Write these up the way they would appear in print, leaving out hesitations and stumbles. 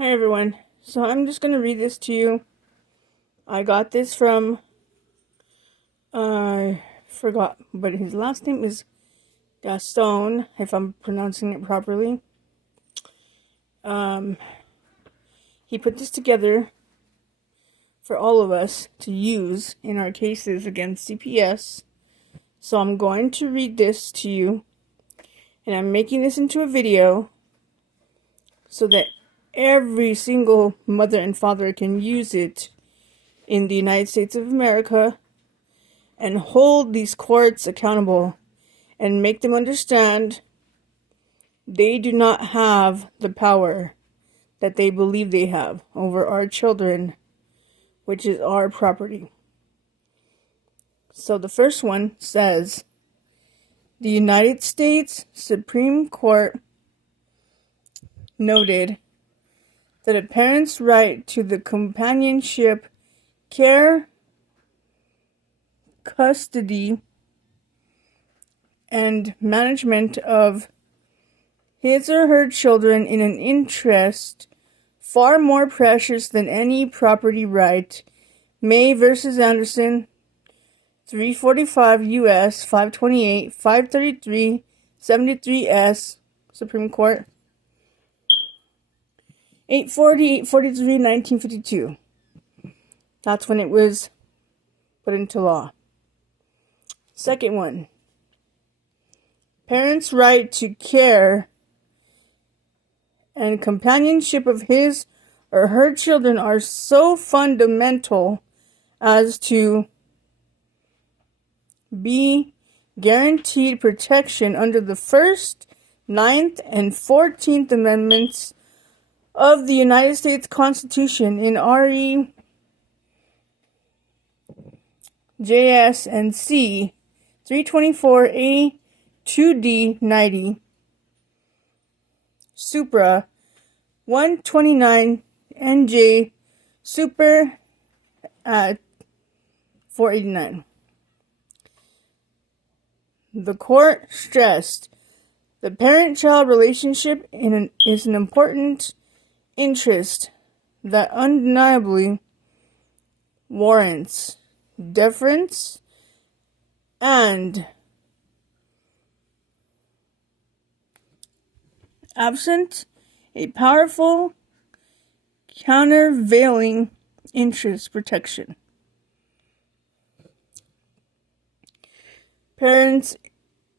Hi everyone. So I'm just going to read this to you. I got this from, I forgot, but his last name is Gaston, if I'm pronouncing it properly. He put this together for all of us to use in our cases against CPS. So I'm going to read this to you, and I'm making this into a video so that every single mother and father can use it in the United States of America and hold these courts accountable and make them understand they do not have the power that they believe they have over our children, which is our property. So the first one says, the United States Supreme Court noted that a parent's right to the companionship, care, custody, and management of his or her children in an interest far more precious than any property right. May versus Anderson, 345 U.S. 528, 533, 73S, Supreme Court, 840, 843, 1952. That's when it was put into law. Second one, parents' right to care and companionship of his or her children are so fundamental as to be guaranteed protection under the 1st, 9th, and 14th Amendments of the United States Constitution in R.E. J.S. and C. 324A 2D 90 Supra 129 NJ Super at 489. The court stressed the parent-child relationship is an important interest that undeniably warrants deference and absent a powerful countervailing interest protection. Parents'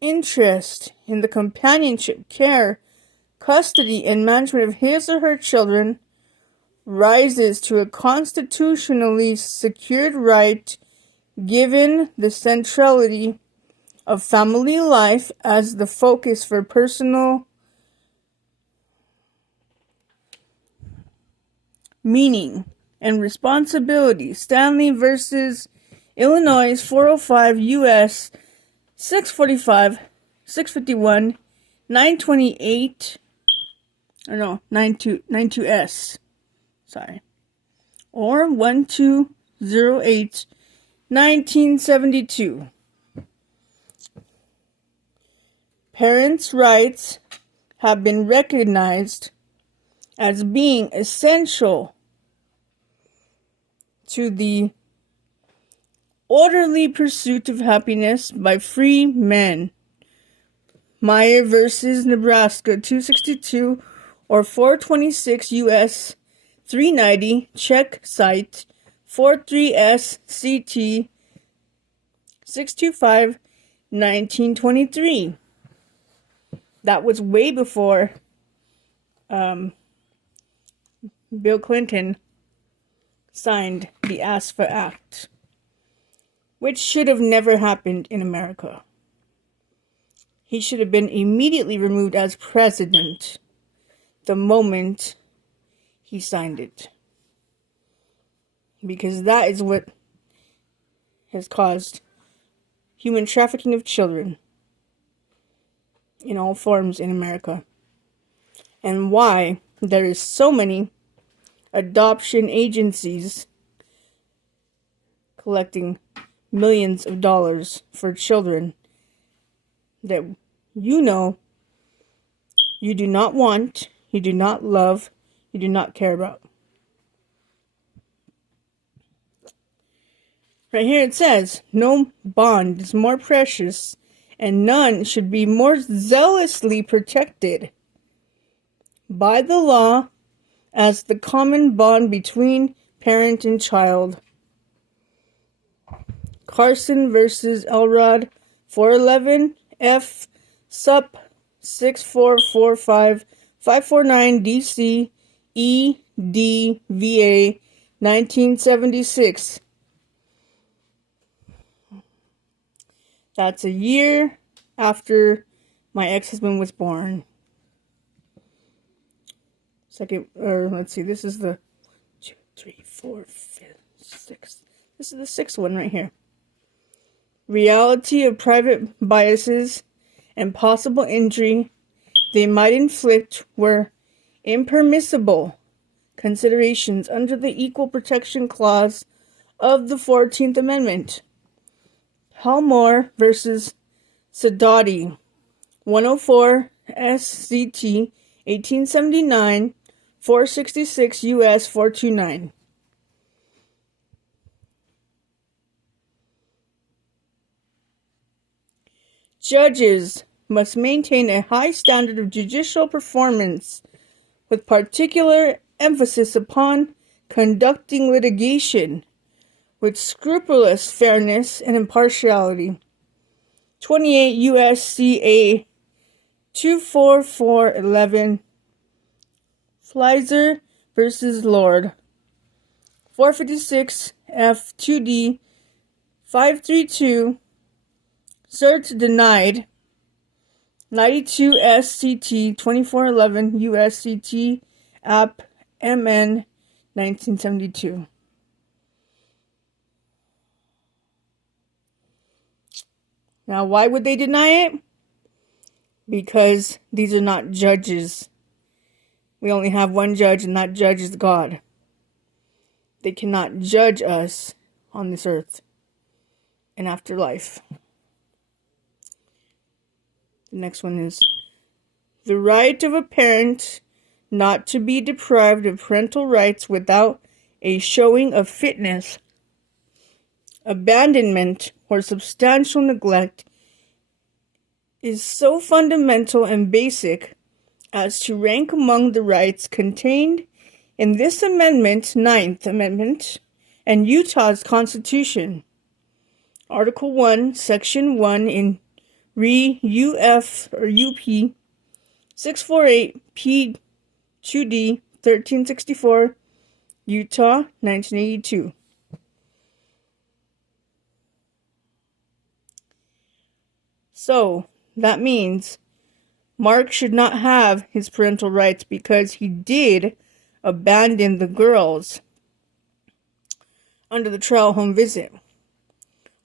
interest in the companionship, care, custody, and management of his or her children rises to a constitutionally secured right given the centrality of family life as the focus for personal meaning and responsibility. Stanley versus Illinois 405 U.S. 645, 651, 928, or no, 92S, sorry, or 1208, 1972. Parents' rights have been recognized as being essential to the orderly pursuit of happiness by free men. Meyer versus Nebraska 262 or 426 U.S. 390, check site 43SCT 625, 1923. That was way before Bill Clinton signed the ASFA Act, which should have never happened in America. He should have been immediately removed as president the moment he signed it, because that is what has caused human trafficking of children in all forms in America, and why there is so many adoption agencies collecting millions of dollars for children that you know you do not want, you do not love, you do not care about. Right here it says, no bond is more precious, and none should be more zealously protected by the law as the common bond between parent and child. Carson versus Elrod, 411 F Sup 6445 549 DC EDVA 1976. That's a year after my ex-husband was born. Let's see, this is the 2, 3, 4, 5, 6. This is the sixth one right here. Reality of private biases and possible injury they might inflict were impermissible considerations under the Equal Protection Clause of the 14th Amendment. Halmore versus Sadati, 104 SCT 1879, 466 U.S. 429. Judges must maintain a high standard of judicial performance with particular emphasis upon conducting litigation with scrupulous fairness and impartiality. 28 U.S.C.A. 24411. Fleiser versus Lord, 456 F2D 532. Cert denied. 92 SCT 2411 USCT App MN 1972. Now, why would they deny it? Because these are not judges. We only have one judge, and that judge is God. They cannot judge us on this earth and afterlife. The next one is the right of a parent not to be deprived of parental rights without a showing of fitness, abandonment, or substantial neglect is so fundamental and basic as to rank among the rights contained in this amendment, 9th Amendment, and Utah's Constitution. Article 1, Section 1 in Re UF or UP 648 P2D 1364, Utah, 1982. So, that means Mark should not have his parental rights because he did abandon the girls under the trial home visit.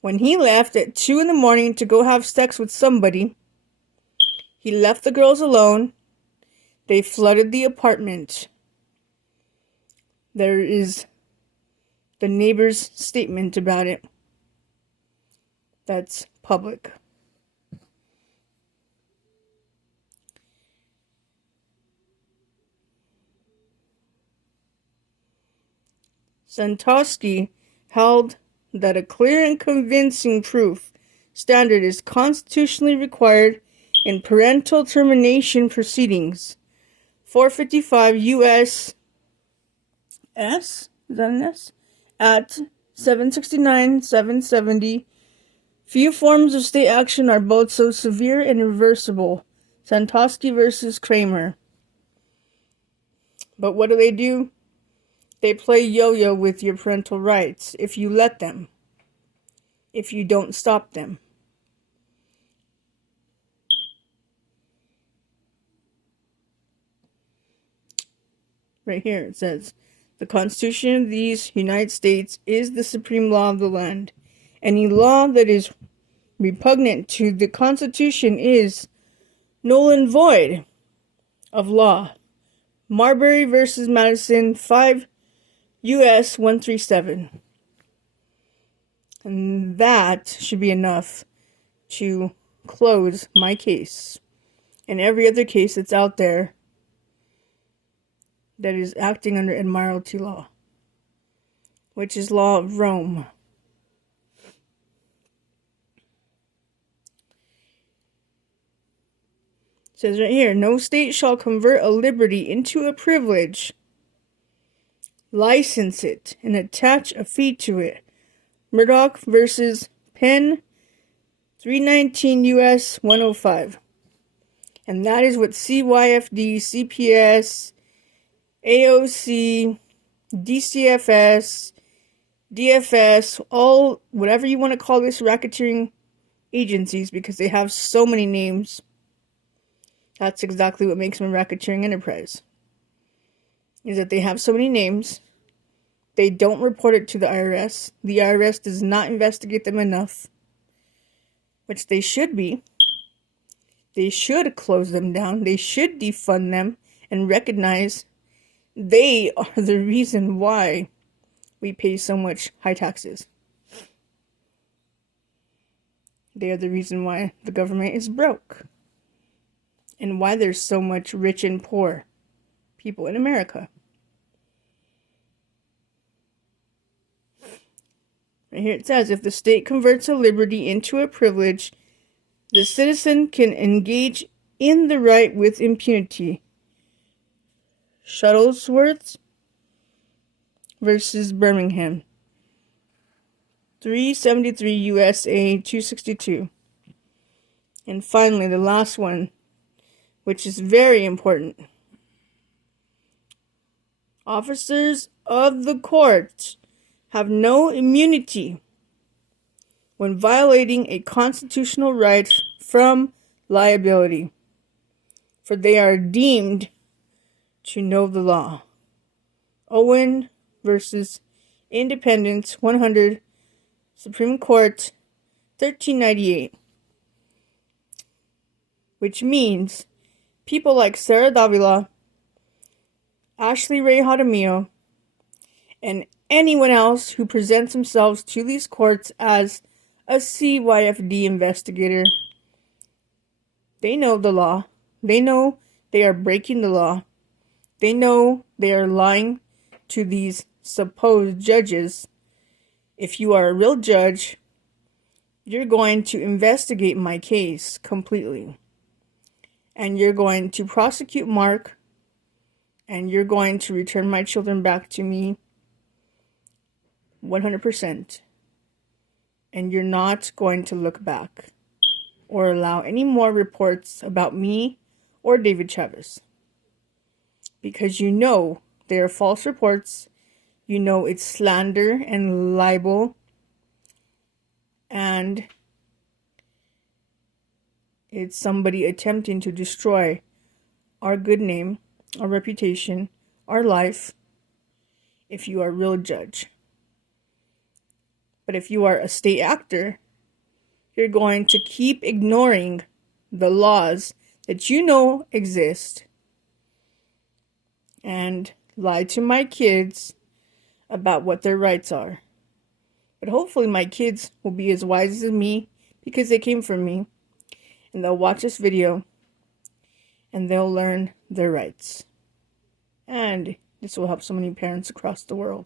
When he left at 2 in the morning to go have sex with somebody, he left the girls alone. They flooded the apartment. There is the neighbor's statement about it. That's public. Santosky held that a clear and convincing proof standard is constitutionally required in parental termination proceedings. 455 U.S. S? Is that an S? At 769, 770. Few forms of state action are both so severe and irreversible. Santosky versus Kramer. But what do? They play yo-yo with your parental rights if you let them. If you don't stop them. Right here it says, the Constitution of these United States is the supreme law of the land. Any law that is repugnant to the Constitution is null and void of law. Marbury versus Madison, 5 U.S. 137. And that should be enough to close my case and every other case that's out there that is acting under Admiralty law, which is law of Rome. It says right here, no state shall convert a liberty into a privilege, license it, and attach a fee to it. Murdoch versus Penn, 319 U.S. 105. And that is what CYFD, CPS, AOC, DCFS, DFS, all, whatever you want to call this, racketeering agencies, because they have so many names. That's exactly what makes them a racketeering enterprise. Is that they have so many names. They don't report it to the IRS. The IRS does not investigate them enough, which they should be. They should close them down. They should defund them and recognize they are the reason why we pay so much high taxes. They are the reason why the government is broke and why there's so much rich and poor people in America. Right here it says, if the state converts a liberty into a privilege, the citizen can engage in the right with impunity. Shuttlesworth versus Birmingham, 373 USA 262. And finally, the last one, which is very important. Officers of the court have no immunity when violating a constitutional right from liability, for they are deemed to know the law. Owen versus Independence 100, Supreme Court, 1398. Which means people like Sarah Davila, Ashley Ray Jaramillo, and anyone else who presents themselves to these courts as a CYFD investigator, they know the law. They know they are breaking the law. They know they are lying to these supposed judges. If you are a real judge, you're going to investigate my case completely. And you're going to prosecute Mark. And you're going to return my children back to me 100%. And you're not going to look back or allow any more reports about me or David Chavez. Because you know they are false reports. You know it's slander and libel. And it's somebody attempting to destroy our good name, our reputation, our life, if you are a real judge. But if you are a state actor, you're going to keep ignoring the laws that you know exist and lie to my kids about what their rights are. But hopefully my kids will be as wise as me because they came from me, and they'll watch this video and they'll learn their rights. And this will help so many parents across the world.